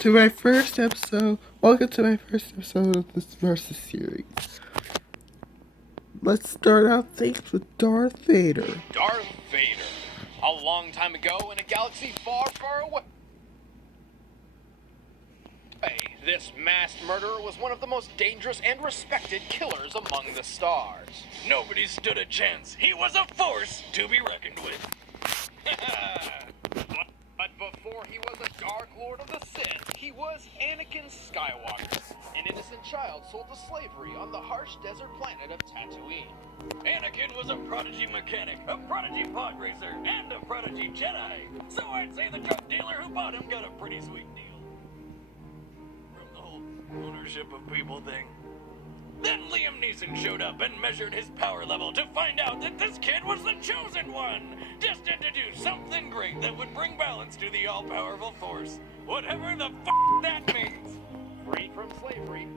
to my first episode. Welcome to my first episode of this Versus series. Let's start out things with Darth Vader. Darth Vader. A long time ago in a galaxy far, far away, this masked murderer was one of the most dangerous and respected killers among the stars. Nobody stood a chance. He was a force to be reckoned with. But before he was a Dark Lord of the Sith, he was Anakin Skywalker, an innocent child sold to slavery on the harsh desert planet of Tatooine. Anakin was a prodigy mechanic, a prodigy pod racer, and a prodigy Jedi. So I'd say the drug dealer who bought him got a pretty sweet deal. From the whole ownership of people thing. Then Liam Neeson showed up and measured his power level to find out that this kid was the chosen one, destined to do something great that would bring balance to the all-powerful Force, whatever the that means. Freed from slavery,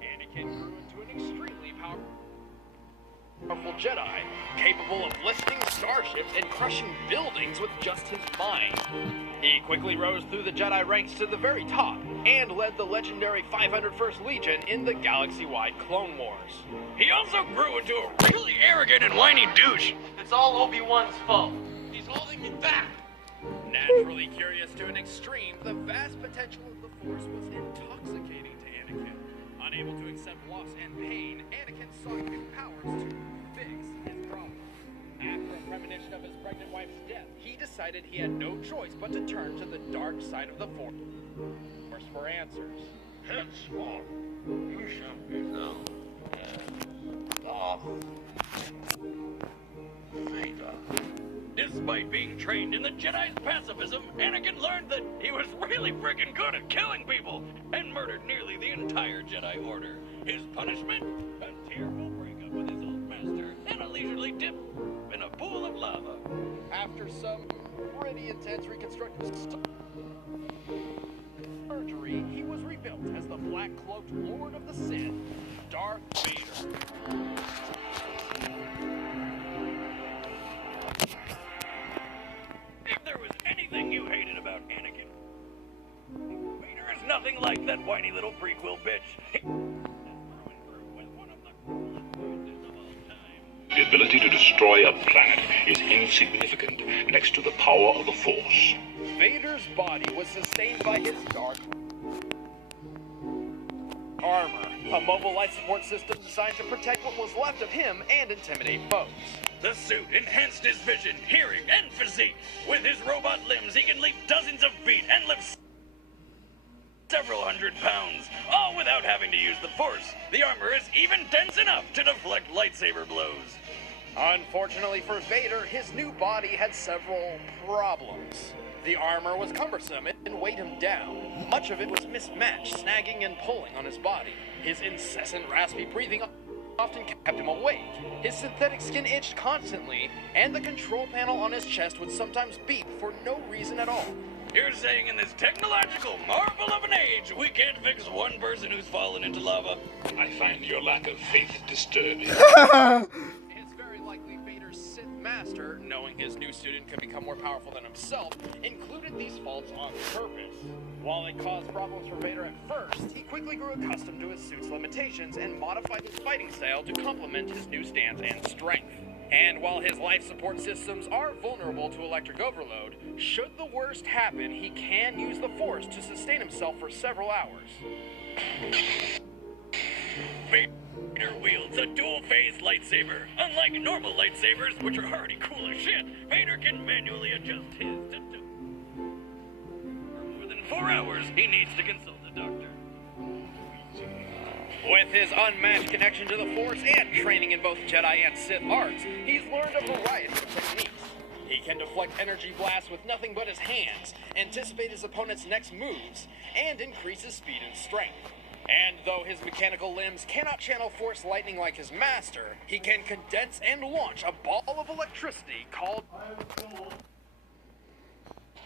Anakin grew into an extremely powerful Jedi, capable of lifting starships and crushing buildings with just his mind. He quickly rose through the Jedi ranks to the very top, and led the legendary 501st Legion in the galaxy-wide Clone Wars. He also grew into a really arrogant and whiny douche. It's all Obi-Wan's fault. He's holding me back. Naturally curious to an extreme, the vast potential of the Force was intoxicating to Anakin. Unable to accept loss and pain, Anakin sought new powers to fix his problem. After a premonition of his pregnant wife's death, he decided he had no choice but to turn to the dark side of the Force for answers. Henceforth, you shall be known as Darth Vader. Despite being trained in the Jedi's pacifism, Anakin learned that he was really freaking good at killing people and murdered nearly the entire Jedi Order. His punishment? A tearful breakup with his old master and a leisurely dip in a pool of lava. After some pretty intense reconstructive surgery, he was rebuilt as the black-cloaked Lord of the Sith, Darth Vader. If there was anything you hated about Anakin, Vader is nothing like that whiny little prequel bitch. The ability to destroy a planet is insignificant next to the power of the Force. Vader's body was sustained by his dark armor, a mobile life support system designed to protect what was left of him and intimidate foes. The suit enhanced his vision, hearing, and physique. With his robot limbs, he can leap dozens of feet and lift several hundred pounds, all without having to use the Force. The armor is even dense enough to deflect lightsaber blows. Unfortunately for Vader, his new body had several problems. The armor was cumbersome and weighed him down. Much of it was mismatched, snagging and pulling on his body. His incessant raspy breathing often kept him awake. His synthetic skin itched constantly, and the control panel on his chest would sometimes beep for no reason at all. You're saying in this technological marvel of an age, we can't fix one person who's fallen into lava? I find your lack of faith disturbing. It's very likely Vader's Sith Master, knowing his new student could become more powerful than himself, included these faults on purpose. While it caused problems for Vader at first, he quickly grew accustomed to his suit's limitations and modified his fighting style to complement his new stance and strength. And while his life support systems are vulnerable to electric overload, should the worst happen, he can use the Force to sustain himself for several hours. Vader wields a dual-phase lightsaber. Unlike normal lightsabers, which are already cool as shit, Vader can manually adjust his to for more than 4 hours, he needs to consult a doctor. With his unmatched connection to the Force and training in both Jedi and Sith arts, he's learned a variety of techniques. He can deflect energy blasts with nothing but his hands, anticipate his opponent's next moves, and increase his speed and strength. And though his mechanical limbs cannot channel Force lightning like his master, he can condense and launch a ball of electricity called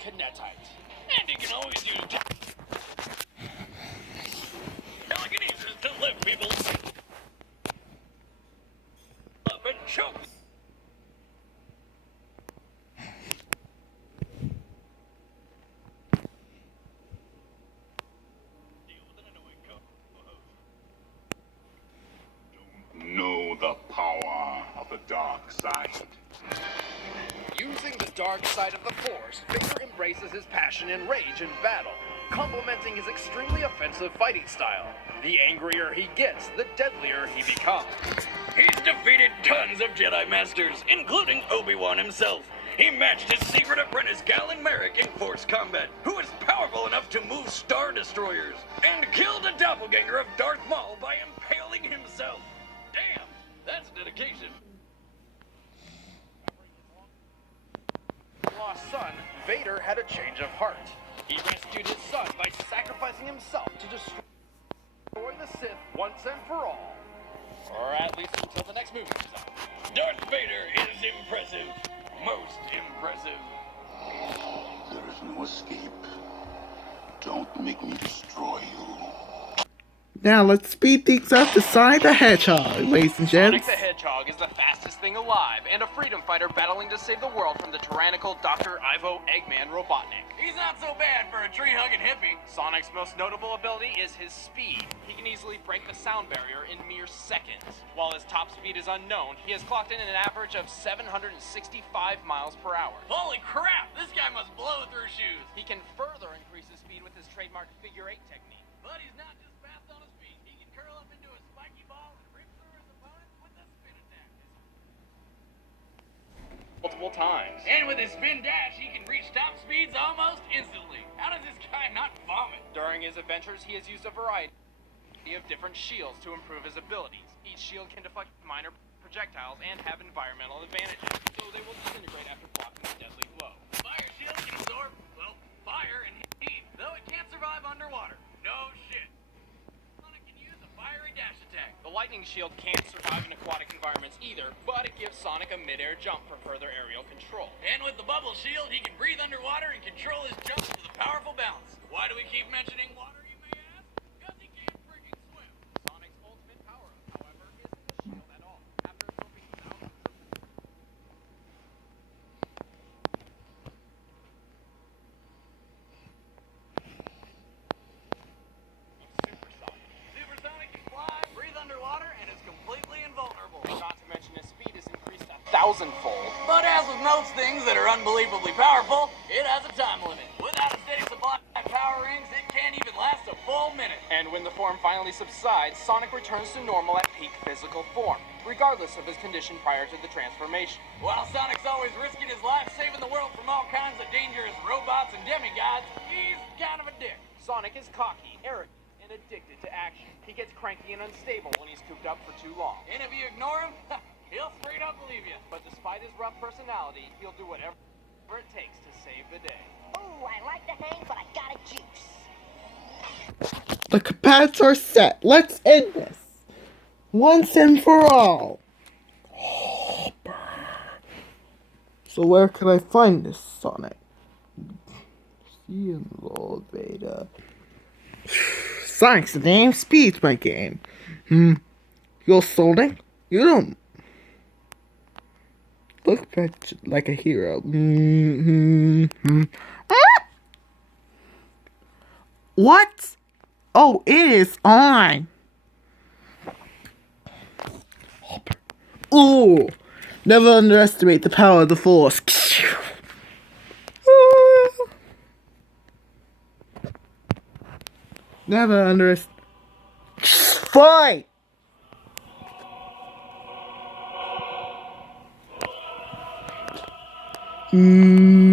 kinetite. And he can always use telekinesis to lift people up and choke. refinement. Using the dark side of the Force, Vader embraces his passion and rage in battle, complementing his extremely offensive fighting style. The angrier he gets, the deadlier he becomes. He's defeated tons of Jedi Masters, including Obi-Wan himself. He matched his secret apprentice Galen Merrick in Force combat, who is powerful enough to move Star Destroyers, and killed a doppelganger of Darth Maul by impaling himself. Damn, that's dedication. Lost son, Vader had a change of heart. He rescued his son by sacrificing himself to destroy the Sith once and for all. Or at least until the next movie comes out. Darth Vader is impressive. Most impressive. There is no escape. Don't make me destroy you. Now let's speed things up to Sonic the Hedgehog, ladies and Sonic gents. the Hedgehog is the fastest thing alive and a freedom fighter battling to save the world from the tyrannical Dr. Ivo Eggman Robotnik. He's not so bad for a tree-hugging hippie. Sonic's most notable ability is his speed. He can easily break the sound barrier in mere seconds. While his top speed is unknown, he has clocked in an average of 765 miles per hour. Holy crap, this guy must blow through shoes. He can further increase his speed with his trademark figure 8 technique. But he's not just fast on his feet. He can curl up into a spiky ball and rip through his opponent with a spin attack. Multiple times. And with his spin dash, he can reach top speeds almost instantly. How does this guy not vomit? During his adventures, he has used a variety of different shields to improve his abilities. Each shield can deflect minor projectiles and have environmental advantages, so they will disintegrate after blocking a deadly blow. Fire shield can absorb, well, fire and heat, though it can't survive underwater. No shit. Sonic can use a fiery dash attack. The lightning shield can't survive in aquatic environments either, but it gives Sonic a mid-air jump for further aerial control. And with the bubble shield, he can breathe underwater and control his jumps with a powerful bounce. Why do we keep mentioning water, you may ask? Because he can't freaking swim. Sonic's ultimate power-up, however, isn't the shield at all. After absorbing thousands of supersonic. Supersonic can fly, breathe underwater, and is completely invulnerable. Not to mention his speed is increased 1,000-fold. But as with most things that are unbelievably powerful, it has a time limit. Without a steady supply of power rings, it can't even last a full minute. And when the form finally subsides, Sonic returns to normal at peak physical form, regardless of his condition prior to the transformation. While Sonic's always risking his life saving the world from all kinds of dangerous robots and demigods, he's kind of a dick. Sonic is cocky, arrogant, and addicted to action. He gets cranky and unstable when he's cooped up for too long. And if you ignore him, he'll straight up believe you. But despite his rough personality, he'll do whatever it takes to save the day. Ooh, I like to hang, but I gotta juice. The combatants are set. Let's end this once and for all. So where can I find this Sonic? See you, Lord Vader. Sonic's the damn speed's my game. You're Sonic? You don't look like a hero. What? Oh, it is on. Ooh, never underestimate the power of the Force. Never underestimate. Fight! Mm.